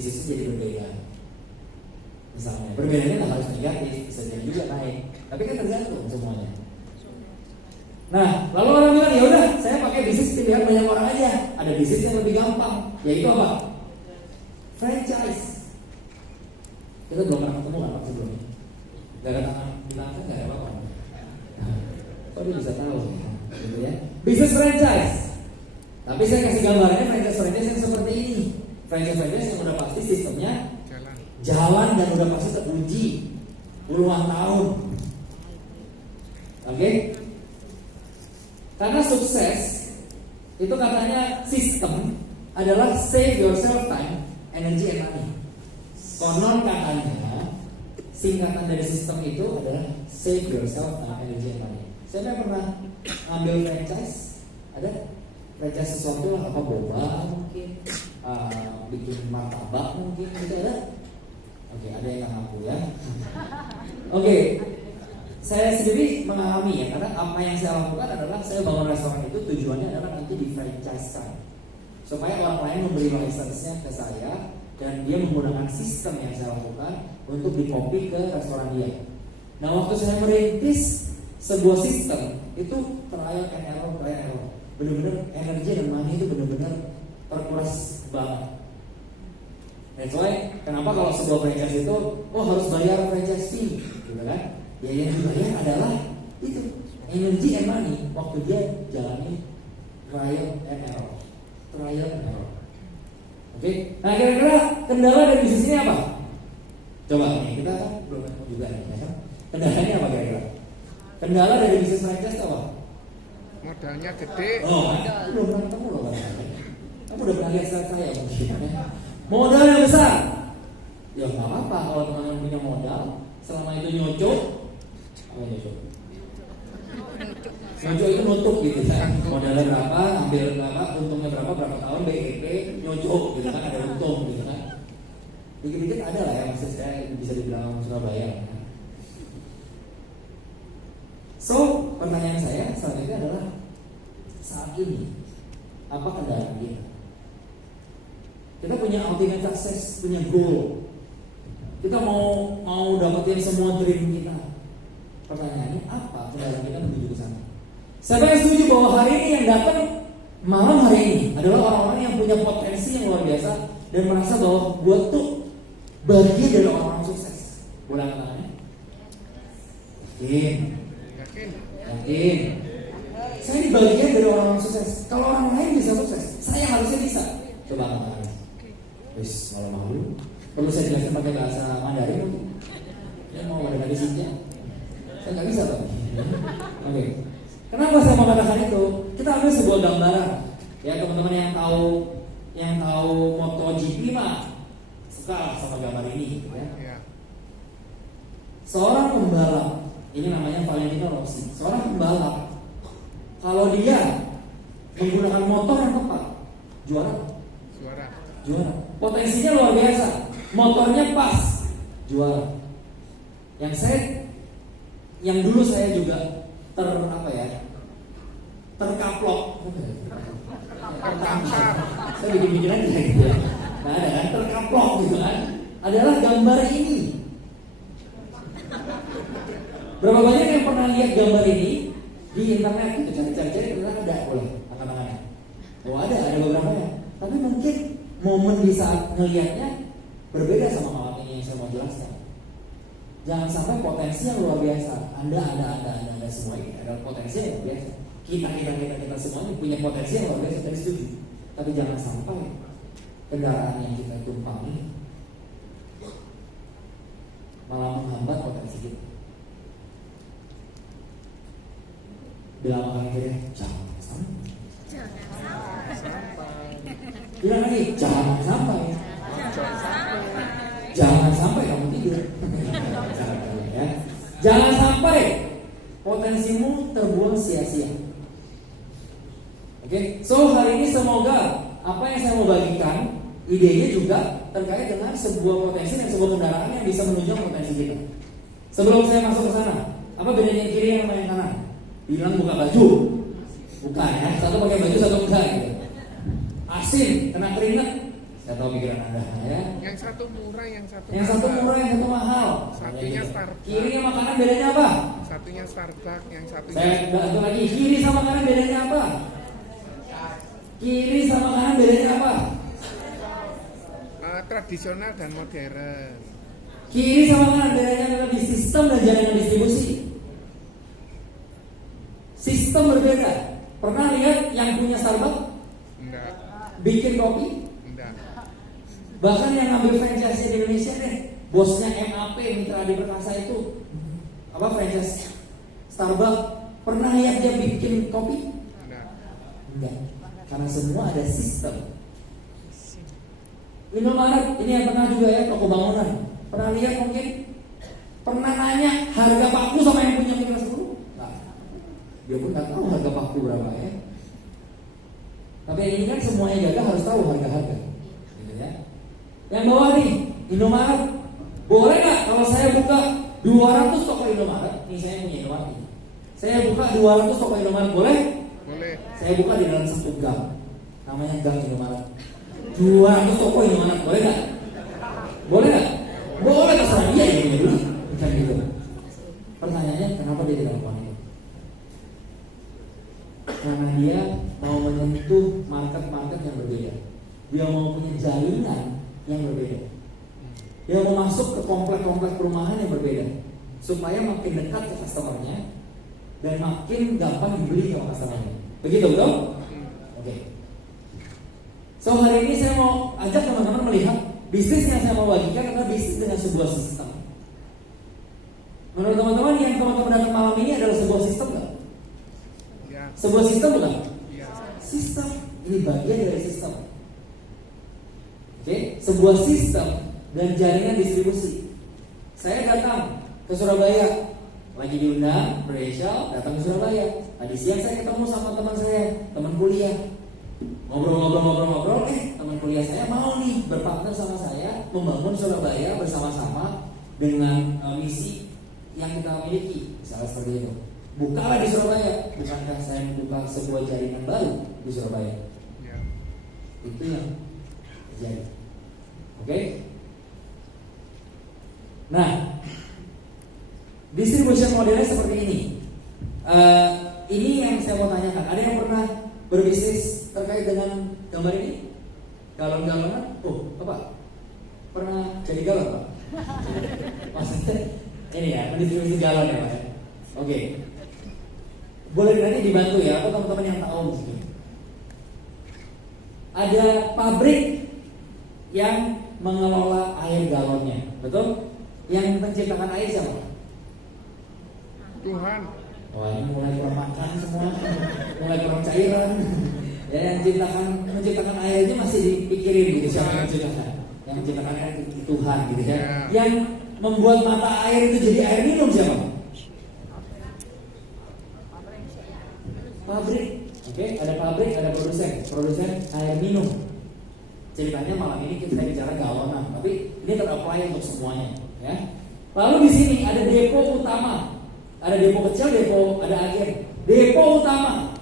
bisnisnya jadi berbeda. Misalnya, perbedaannya nggak harus negatif, bisa jadi juga naik. Tapi kan tergantung semuanya. Nah, lalu orang bilang, ya udah, saya pakai bisnis pilihan banyak orang aja. Ada bisnis yang lebih gampang, yaitu apa? Franchise. Kita belum pernah ketemu kan sebelumnya. Gak ada tangan bilang kan nggak ada apa-apa. Kok dia bisa tahu? Gitu ya. Bisnis franchise. Tapi saya kasih gambarnya franchise yang seperti ini. Franchise yang udah pasti sistemnya jalan dan udah pasti teruji puluhan tahun. Oke? Karena sukses itu katanya sistem adalah save yourself time, energy and money. Konon katanya singkatan dari sistem itu adalah save yourself time, energy and money. Saya pernah ngambil franchise, ada franchise sesuatu lah, apa boba mungkin, bikin martabak mungkin, gitu ada. Oke, ada yang ngaku ya. Oke, saya sendiri mengalami ya, karena apa yang saya lakukan adalah saya bangun restoran itu tujuannya adalah nanti di franchise-kan, supaya orang lain memberi license-nya ke saya dan dia menggunakan sistem yang saya lakukan untuk di-copy ke restoran dia. Nah, waktu saya merintis sebuah sistem itu trial and error, benar-benar energi dan money itu benar-benar terkuras banget. That's why kenapa kalau sebuah franchise itu harus bayar franchise fee, gitu kan? Ya yang dibayar adalah itu energi and money waktu dia jalani trial and error. Oke, nah kira-kira kendala dari bisnis ini apa? Coba nih kita kan belum tahu juga nih, ya. Kendalanya apa kira-kira? Kendala dari bisnis franchise apa? Modalnya gede. Belum pernah ketemu loh Pak. Kamu udah pernah lihat saya mungkin ya. Modal yang besar. Ya nggak apa-apa kalau teman-teman punya modal. Selama itu nyocok. Apa nyocok? Nyocok itu nutup gitu kan. Modalnya berapa, ambil berapa, untungnya berapa tahun, BEP, nyocok gitu kan, ada untung gitu kan. Dikit-dikit ada lah ya, maksud saya bisa dibilang Surabaya. So, pertanyaan saya selanjutnya adalah saat ini apa kendala kita? Kita punya ultimate success, punya goal. Kita mau dapetin semua dream kita. Pertanyaannya apa kendala kita menuju ke sana? Siapa yang setuju bahwa hari ini yang datang malam hari ini adalah orang-orang yang punya potensi yang luar biasa dan merasa bahwa gue tuh bagian dari orang-orang sukses? Boleh angkat tangannya? Yakin. Saya ini bagian dari orang-orang sukses. Kalau orang lain bisa sukses, saya harusnya bisa. Coba angkat tangannya. Wis, malu-malu. Perlu saya jelaskan pakai bahasa Mandarin mungkin? Ya mau ada lagi sihnya? Saya nggak bisa tapi. Oke. Kenapa saya mau katakan itu? Kita ambil sebuah gambaran. Ya teman-teman yang tahu MotoGP mah suka sama gambar ini. Ya. Seorang pembalap, ini namanya Valentino Rossi. Seorang pembalap, kalau dia menggunakan motor yang tepat, juara. Potensinya luar biasa. Motornya pas, juara. Yang dulu saya juga terkaplok. Saya bikin aja gitu ya. Nah ada kan terkaplok gitu kan. Adalah gambar ini. Berapa banyak yang pernah lihat gambar ini di internet? Itu cari-cari ternyata ada, boleh angkat-angkatnya. Ada beberapa ya. Tapi mungkin momen di saat ngelihatnya berbeda sama malam ini yang saya mau jelaskan. Jangan sampai potensi yang luar biasa. Anda semua ini ada potensi yang luar biasa. Kita semuanya punya potensi yang luar biasa, saya setuju. Tapi jangan sampai kendaraan yang kita tumpangi malah menghambat potensi kita. Bilang orang kira, jangan sampai. Bilang lagi, jangan sampai. Jangan sampai kamu tidur. Ya. Jangan sampai potensimu terbuang sia-sia. Oke, so hari ini semoga apa yang saya mau bagikan, idenya juga terkait dengan sebuah potensi dan sebuah kendaraan yang bisa menunjang potensi kita. Sebelum saya masuk ke sana, apa bedanya yang kiri yang sama yang kanan? Bilang buka baju, bukan ya? Satu pakai baju, satu enggak gitu. Asin, kena keringat, Saya tahu pikiran Anda ya. Yang satu murah, yang satu murah, yang satu mahal. Satunya Starbucks. Kiri sama kanan bedanya apa? Satunya Starbucks, yang satunya. Saya bantu lagi. Kiri sama kanan bedanya apa? Kiri sama kanan bedanya apa? Tradisional dan modern. Kiri sama kanan bedanya adalah di sistem dan jaringan distribusi. Sistem berbeda. Pernah lihat yang punya Starbucks Enggak. bikin kopi? Enggak. Bahkan yang ngambil franchise di Indonesia deh, bosnya MAP Mitra Adi Perkasa itu apa franchise Starbucks, pernah lihat dia bikin kopi? Enggak. Enggak. Karena semua ada sistem. Indomaret ini yang pernah juga ya, toko bangunan. Pernah lihat mungkin? Pernah nanya harga paku sama yang punya Mitra 10? Nah, dia pun nggak tahu harga paku berapa ya. Tapi ini kan semuanya jaga harus tahu harga-harga, gitu ya. Yang bawah nih, Indomaret. Boleh nggak kalau saya buka 200 toko Indomaret? Ini saya punya Indomaret. Saya buka 200 toko Indomaret, boleh? Boleh. Saya buka di dalam satu gang, namanya gang Indomaret. 200 toko Indomaret, boleh nggak? Boleh nggak? Boleh, terserah dia yang punya dulu. Bukan gitu. Pertanyaannya, kenapa dia tidak melakukan itu? Karena dia mau menyentuh market-market yang berbeda. Dia mau punya jaringan yang berbeda. Dia mau masuk ke komplek-komplek perumahan yang berbeda, supaya makin dekat ke customer-nya dan makin gampang dibeli sama customer-nya. Begitu, betul? Oke. So hari ini saya mau ajak teman-teman melihat bisnis yang saya mau bagikan adalah bisnis dengan sebuah sistem. Menurut teman-teman yang teman-teman datang malam ini adalah sebuah sistem nggak? Ya. Sebuah sistem bukan? Ya. Sistem ini bagian dari sistem. Oke, sebuah sistem dan jaringan distribusi. Saya datang ke Surabaya, lagi diundang, Rachel datang ke Surabaya. Tadi siang saya ketemu sama teman saya, teman kuliah. Ngobrol, teman kuliah saya mau nih berpartner sama saya membangun Surabaya bersama-sama dengan misi yang kita miliki, misalnya seperti itu. Bukalah di Surabaya, bukankah saya membuka sebuah jaringan baru di Surabaya? Ya. Itu yang terjadi. Oke? Nah, distribution modelnya seperti ini. Ini yang saya mau tanyakan. Ada yang pernah berbisnis terkait dengan gambar ini? Galon-galonan? Oh, apa? Pernah jadi galon, Pak? Maksudnya ini ya, mendistribusi galon ya, Pak? Oke. Boleh nanti dibantu ya, atau teman-teman yang tahu mungkin. Ada pabrik yang mengelola air galonnya, betul? Yang menciptakan air siapa? Tuhan. Wah, ini mulai kurang makan semua, mulai kurang cairan. Ya, yang menciptakan air itu masih dipikirin gitu, siapa yang menciptakan? Yang menciptakan air itu Tuhan gitu ya. Yang membuat mata air itu jadi air minum siapa? Pabrik. Oke, ada pabrik, ada produsen air minum. Ceritanya malam ini kita bicara galonan, tapi ini ter-apply untuk semuanya, ya. Lalu di sini ada depo utama. Ada depo kecil, depo ada agen. Depo utama.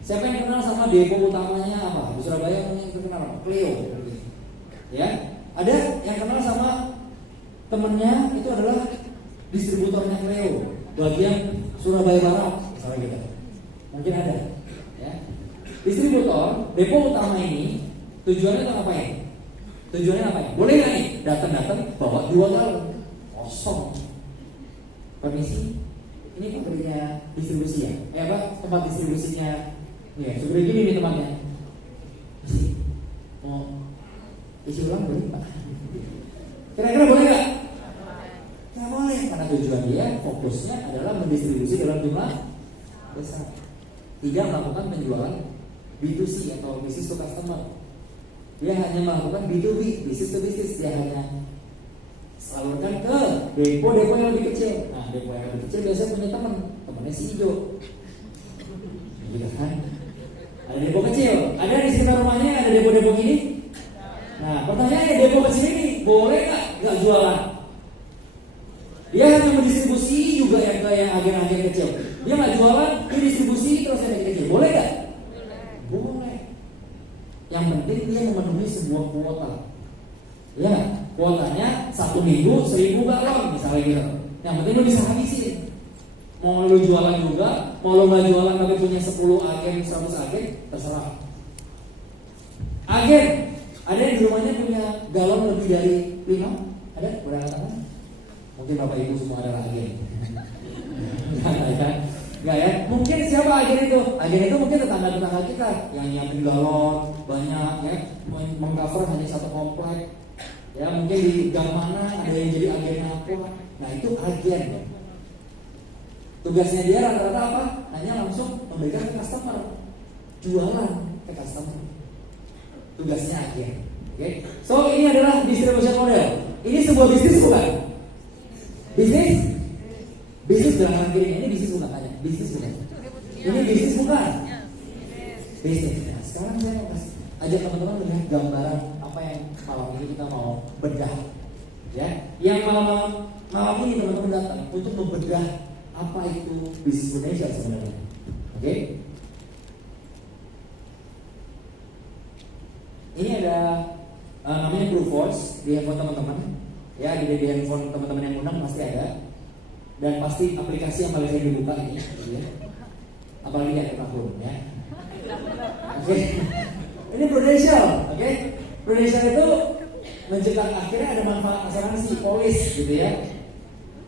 Siapa yang kenal sama depo utamanya apa? Di Surabaya yang kenal apa? Cleo. Ya. Ada yang kenal sama temennya itu adalah distributornya Cleo, bagian Surabaya Barat, misalnya gitu. Mungkin ada. Ya. Distributor depo utama ini tujuannya untuk apa ya? Tujuannya apa ya? Boleh nggak nih datang bawa 2 galon kosong? Permisi. Ini pabriknya distribusi ya? Tempat distribusinya. Ya, seperti gini nih tempatnya. Mau isi ulang boleh Pak? Kira-kira boleh nggak? Nggak boleh, karena tujuan dia fokusnya adalah mendistribusi dalam jumlah besar. Tidak melakukan penjualan B2C atau business to customer. Dia hanya melakukan B2B, business to business. Dia hanya salurkan ke depo-depo yang lebih kecil. Nah, depo yang lebih kecil biasanya punya temannya si hijau, gitu kan? Ada depo kecil, ada di sekitar rumahnya ada depo-depo gini. Nah, pertanyaannya depo kecil ini boleh nggak jualan? Dia hanya mendistribusi juga yang ke yang agen-agen kecil. Dia nggak jualan, dia distribusi terus yang kecil. Boleh nggak? Boleh. Yang penting dia memenuhi sebuah kuota. Ya, kuotanya 1 minggu 1000 galon misalnya gitu. Yang penting lu bisa habisin. Mau lu jualan juga, mau lu nggak jualan tapi punya 10 agen, 100 agen, terserah. Agen, ada yang di rumahnya punya galon lebih dari 5? Ada? Udah katakan? Mungkin bapak ibu semua adalah agen. Enggak ya? Mungkin siapa agen itu? Agen itu mungkin tetangga-tetangga kita yang nyiapin galon banyak ya, mengcover hanya satu komplek. Ya mungkin di gang mana ada yang jadi agen apa? Nah itu agen. Tugasnya dia rata-rata apa? Hanya langsung memberikan ke customer, jualan ke customer. Tugasnya agen. Oke? So ini adalah distribution model. Ini sebuah bisnis bukan? Bisnis? Bisnis belakang kiri ini bisnis bukan aja. Bisnis bukan. Ini bisnis bukan? Bisnis. Nah, sekarang saya mau ajak teman-teman melihat gambaran apa yang malam ini kita mau bedah. Ya, yang malam ini teman-teman datang untuk membedah apa itu bisnis potential sebenarnya. Oke? Ini ada namanya Blue Force di handphone teman-teman. Ya, di handphone teman-teman yang undang pasti ada. Dan pasti aplikasi yang paling sering dibuka ini, ya. Apalagi di akhir tahun, ya. Oke. Ini Prudential, oke? Prudential itu menciptakan akhirnya ada manfaat asuransi polis, gitu ya.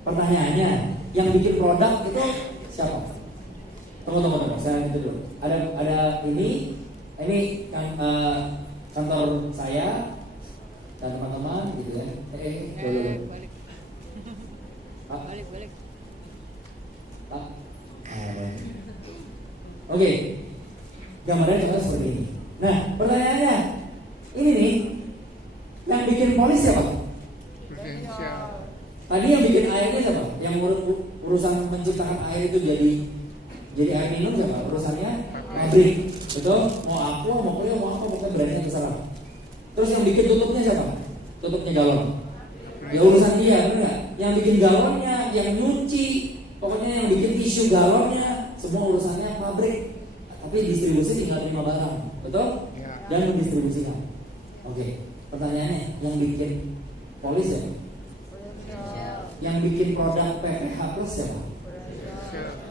Pertanyaannya, yang bikin produk itu siapa? Tunggu, saya itu dulu. Ada ini kan kantor saya dan teman-teman, gitu ya. Dulu. Balik. Oke, gambarnya contoh seperti ini. Nah, pertanyaannya, ini nih, yang bikin polis siapa? Tadi yang bikin airnya siapa? Yang urusan menciptakan air itu jadi air minum siapa? Urusannya pabrik, betul? Mau aqua, mau kuliah, mau apa, pokoknya brandnya besar. Terus yang bikin tutupnya siapa? Tutupnya galon. Ya urusan dia, benar nggak? Yang bikin galonnya, yang nyuci, pokoknya yang bikin tisu galonnya, semua urusannya pabrik. Tapi distribusi tinggal terima barang, betul? Ya. Dan mendistribusikan. Oke, pertanyaannya, yang bikin polis ya? Yang bikin produk PPH Plus siapa?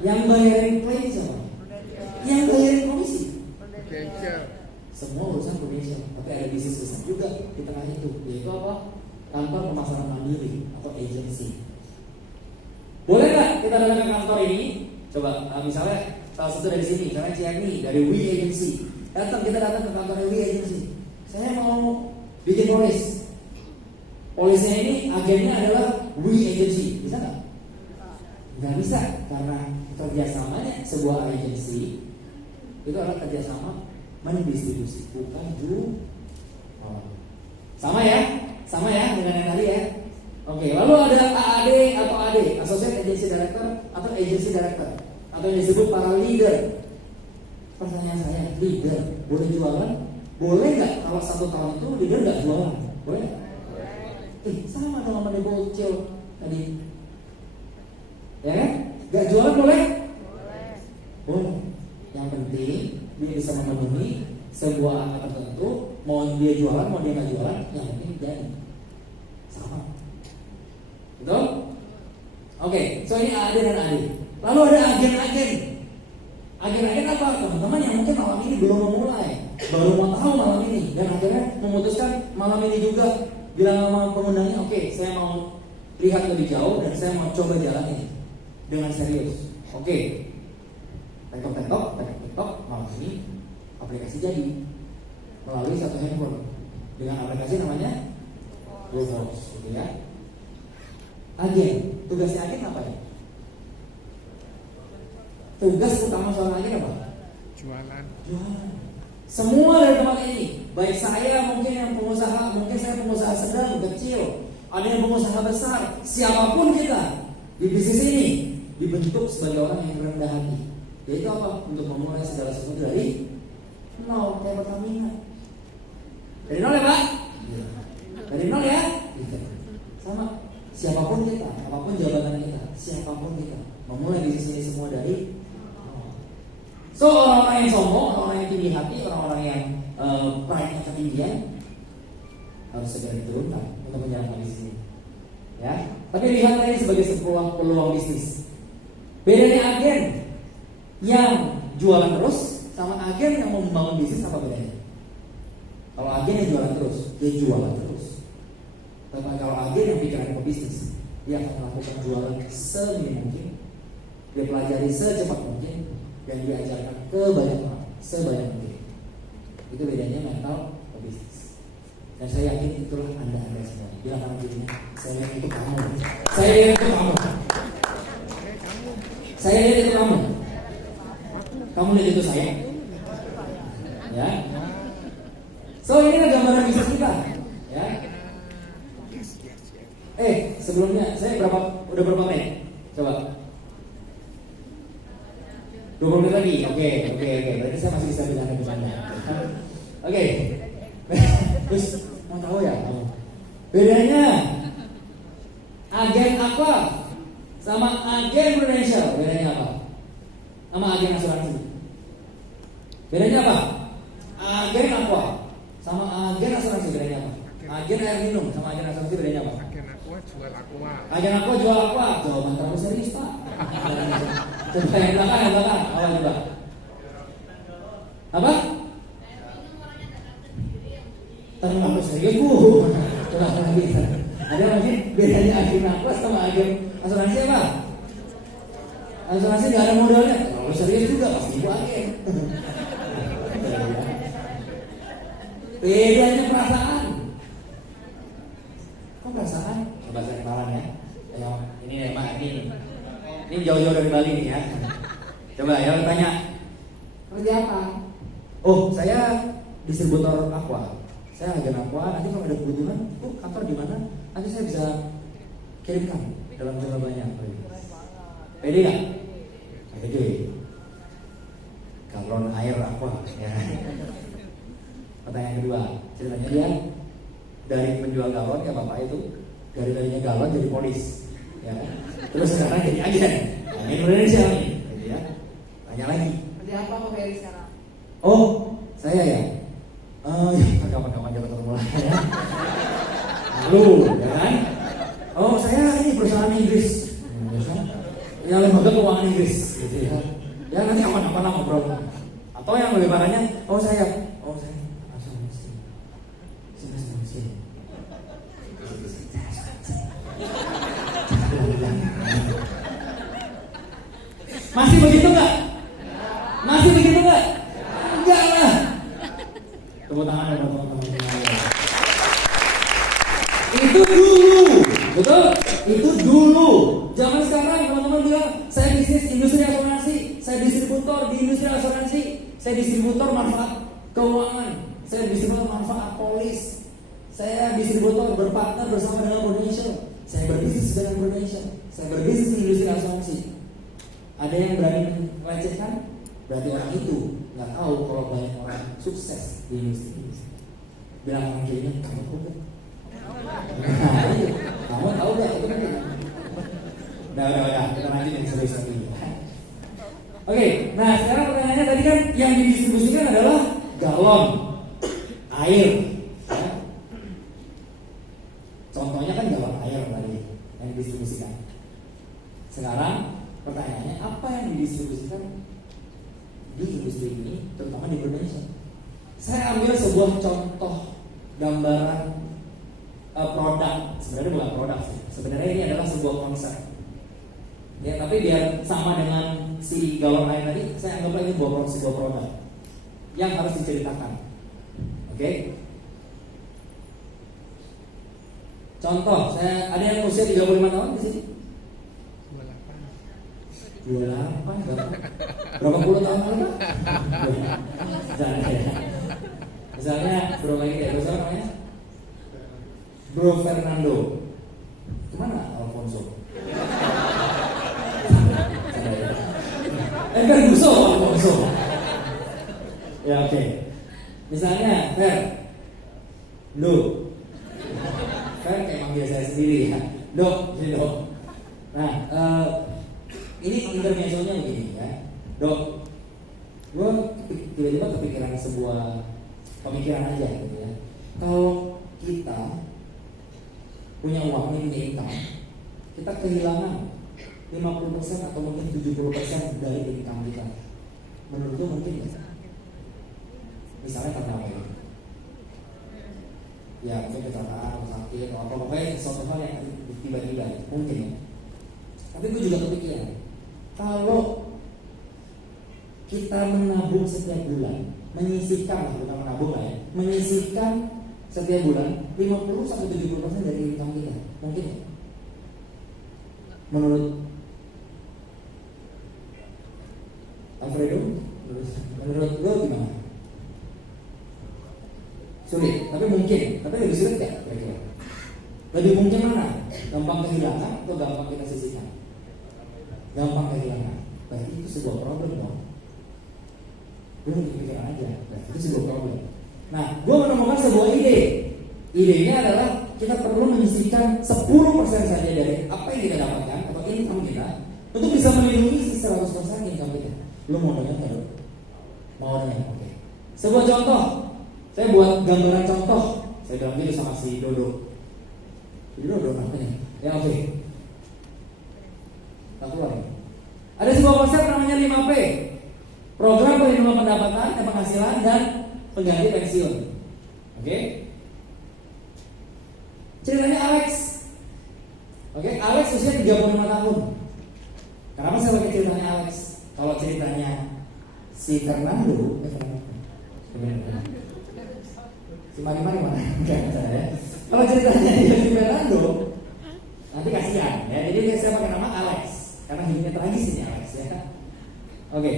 Yang bayarin klaim siapa? Yang bayarin komisi? Semua urusan Prudential. Tapi ada bisnis besar juga di tengah itu, yaitu apa? Kantor pemasaran mandiri atau agency. Boleh nggak kita datang ke kantor ini? Coba misalnya salah satu dari sini, misalnya Ciani dari We Agency. Kita datang ke kantor We Agency. Saya mau bikin polis. Polisnya ini agennya adalah We Agency. Bisa nggak? Nggak bisa, karena kerjasamanya sebuah agency itu adalah kerjasama mendistribusi, bukan jual. Sama ya dengan yang tadi ya. Oke, lalu ada AAD atau AD, Associate Agency Director atau Agency Director, atau yang disebut para leader. Pertanyaan saya, leader boleh jualan? Boleh nggak kalau 1 tahun itu leader nggak jualan? Boleh? Sama dong sama bocil tadi. Ya kan? Nggak jualan boleh? Boleh. Yang penting dia bisa memenuhi sebuah angka tertentu. Mau dia jualan, mau dia nggak jualan, yang penting jadi sama. Betul? Oke, so ini AD dan AD. Lalu ada agen-agen. Agen-agen apa? Teman-teman yang mungkin malam ini belum memulai, baru mau tahu malam ini, dan akhirnya memutuskan malam ini juga bilang sama pengundangnya, oke, saya mau lihat lebih jauh dan saya mau coba jalan ini dengan serius. Oke, TikTok malam ini aplikasi jadi melalui satu handphone dengan aplikasi namanya Blue Force, gitu ya. Agen, tugasnya agen apa ya? Tugas utama seorang agen apa? Jualan. Semua dari tempat ini, baik saya mungkin yang pengusaha, mungkin saya pengusaha sedang, kecil, ada yang pengusaha besar, siapapun kita di bisnis ini dibentuk sebagai orang yang rendah hati. Yaitu apa? Untuk memulai segala sesuatu dari nol, kayak Pertamina. Dari nol ya Pak? Dari nol ya? Sama. Siapapun kita, apapun jabatan kita, siapapun kita, memulai bisnis ini semua dari nol. So orang-orang yang sombong, orang-orang yang tinggi hati, orang-orang yang pride-nya ketinggian, harus segera diturunkan untuk menjalankan bisnis ini. Ya, tapi lihatlah ini sebagai sebuah peluang bisnis. Bedanya agen yang jualan terus sama agen yang mau membangun bisnis apa bedanya? Kalau agen yang jualan terus, dia jualan terus. Tapi kalau agen yang pikiran ke bisnis, dia akan melakukan jualan seminim mungkin, dia pelajari secepat mungkin, dan dia ajarkan ke banyak orang sebanyak mungkin. Itu bedanya mental ke bisnis. Dan saya yakin itulah anda semua. Bilang kanan kirinya, saya lihat itu kamu. Saya lihat itu kamu. Saya lihat itu kamu. Kamu lihat itu saya. Ya. So ini adalah gambaran bisnis kita. Ya. Sebelumnya saya udah berapa menit? Coba. 20 menit lagi. Oke. Berarti saya masih bisa bercanda. Oke. Terus mau tahu ya? Bedanya agen apa sama agen prudential? Bedanya apa? Sama agen asuransi. Bedanya apa? Agen apa sama agen asuransi bedanya apa? Agen air minum sama agen asuransi bedanya apa? Agen aqua jual aqua. Agen aqua jual aqua. Jawaban terlalu serius Pak. Coba yang belakang. Awal coba. Apa? Terlalu serius Bu. Coba lagi. Ada lagi bedanya agen aqua sama agen asuransi apa? Asuransi nggak ada modalnya. Terlalu serius juga pasti Bu agen. Bedanya perasaan. Kok perasaan? Coba saya kenalan ya. Ayo, ini jauh-jauh dari Bali nih ya. Coba ya tanya. Kerja apa? Oh, saya distributor aqua. Saya agen aqua. Nanti kalau ada kebutuhan, kantor di mana? Nanti saya bisa kirimkan dalam jumlah banyak. Pede nggak? Pede. Galon air aqua. Ya. Pertanyaan kedua, ceritanya dia dari penjual galon ya bapak itu dari tadinya galon jadi polis, ya. Terus sekarang jadi agen. Nah, Indonesia nih, gitu ya. Tanya lagi. Kerja apa kok Ferry sekarang? Oh, saya ya. Kapan-kapan kita ketemu lagi ya. Lalu, ya kan? Oh, saya ini perusahaan Inggris. Ya lembaga keuangan Inggris, gitu ya. Ya nanti kapan-kapan ngobrol. Atau yang lebih parahnya, saya masih begitu nggak? Masih begitu nggak? Enggak lah. Tepuk tangan ya teman-teman. Itu dulu, betul? Itu dulu. Zaman sekarang teman-teman bilang saya bisnis industri asuransi, saya distributor di industri asuransi, saya distributor manfaat keuangan, saya distributor manfaat polis, saya distributor berpartner bersama dengan Prudential, saya berbisnis dengan Prudential, saya berbisnis di industri asuransi. Ada yang berani melecehkan? Berarti orang itu nggak tahu kalau banyak orang sukses di industri ini. Bilang orang kirinya, kamu tahu gak? Kamu tahu gak? Itu kan udah, kita lanjut yang serius lagi. Oke, nah sekarang pertanyaannya tadi kan yang didistribusikan adalah galon air. Ya. Contohnya kan galon air tadi yang didistribusikan. Sekarang pertanyaannya, apa yang didistribusikan di industri ini, terutama di Indonesia? Saya ambil sebuah contoh gambaran produk. Sebenarnya bukan produk sih. Sebenarnya ini adalah sebuah konsep. Ya, tapi biar sama dengan si galon air tadi, saya anggaplah ini sebuah produk yang harus diceritakan. Oke? Contoh, ada yang usia 35 tahun di sini? 28, berapa puluh tahun lalu Pak? Misalnya bro lagi kayak siapa namanya? Bro Fernando. Kemana Alfonso? Ferguso Alfonso. Ya oke. Misalnya Fer, kayak manggil saya sendiri ya. Sini Dok. Nah, ini intermezzonya begini ya. Dok, gue tiba-tiba kepikiran sebuah pemikiran aja gitu ya. Kalau kita punya uang ini, punya income, kita kehilangan 50% atau mungkin 70% dari income kita. Menurut lu mungkin nggak? Misalnya karena apa ya? Ya mungkin kecelakaan atau sakit atau apa, pokoknya sesuatu hal yang tiba-tiba mungkin ya. Tapi gue juga kepikiran, kalau kita menabung setiap bulan, menyisihkan, bukan menabung lah ya, menyisihkan setiap bulan 50-70% dari income kita, mungkin ya? Menurut Alfredo, menurut lo gimana? Sulit, tapi mungkin. Tapi lebih sulit nggak kira-kira? Lebih mungkin mana? Gampang kehilangan atau gampang kita sisihkan? Gampang kehilangan. Berarti itu sebuah problem dong. Belum dipikiran aja. Berarti itu sebuah problem. Nah, gue menemukan sebuah ide. Idenya adalah kita perlu menyisihkan 10% saja dari apa yang kita dapatkan atau income kita untuk bisa melindungi 100% income kita. Lu mau dengar nggak? Mau dengar? Oke. Sebuah contoh. Saya buat gambaran contoh. Saya bilang gitu sama si Dodo. Dodo namanya. Ya oke. Tak keluar. Ada sebuah konsep namanya 5P. Program perlindungan pendapatan, penghasilan dan pengganti pensiun. Oke. Ceritanya Alex. Oke, Alex usia 35 tahun. Kenapa saya pakai ceritanya Alex? Kalau ceritanya si Fernando, si Mari-Mari mana? Kalau ceritanya si Fernando, nanti kasihan ya. Jadi saya pakai nama Alex karena hidupnya tragis ini Alex ya. Oke.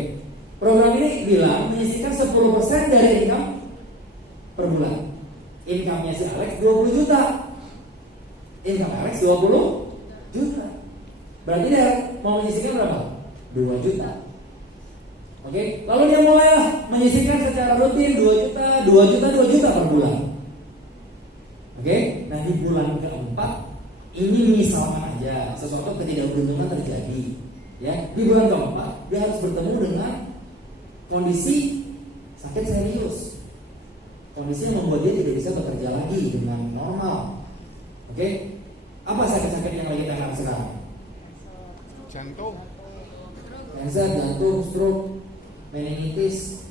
Program ini bilang menyisihkan 10% dari income per bulan. Income-nya si Alex 20 juta. Income Alex 20 juta. Berarti dia mau menyisihkan berapa? 2 juta. Oke, lalu dia mulailah menyisihkan secara rutin 2 juta per bulan. Oke, nah di bulan keempat ini misalkan aja sesuatu ketidakberuntungan terjadi, ya di bulan keempat dia harus bertemu dengan kondisi sakit serius, kondisi yang membuat dia tidak bisa bekerja lagi dengan normal. Oke, apa sakit-sakit yang lagi tengah sekarang? Jantung, kanker, jantung, stroke, meningitis,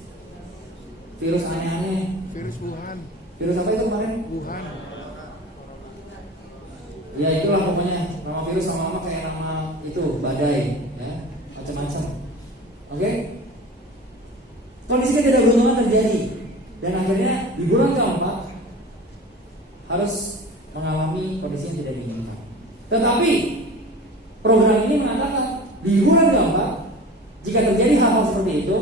virus aneh-aneh. virus Wuhan. Virus apa itu kemarin? Wuhan. Ya itulah pokoknya nama virus sama kayak nama itu badai, ya macam-macam. Oke? Kondisi tidak beruntungan terjadi dan akhirnya di bulan keempat harus mengalami kondisi yang tidak diinginkan. Tetapi program ini mengatakan di bulan keempat jika terjadi hal-hal seperti itu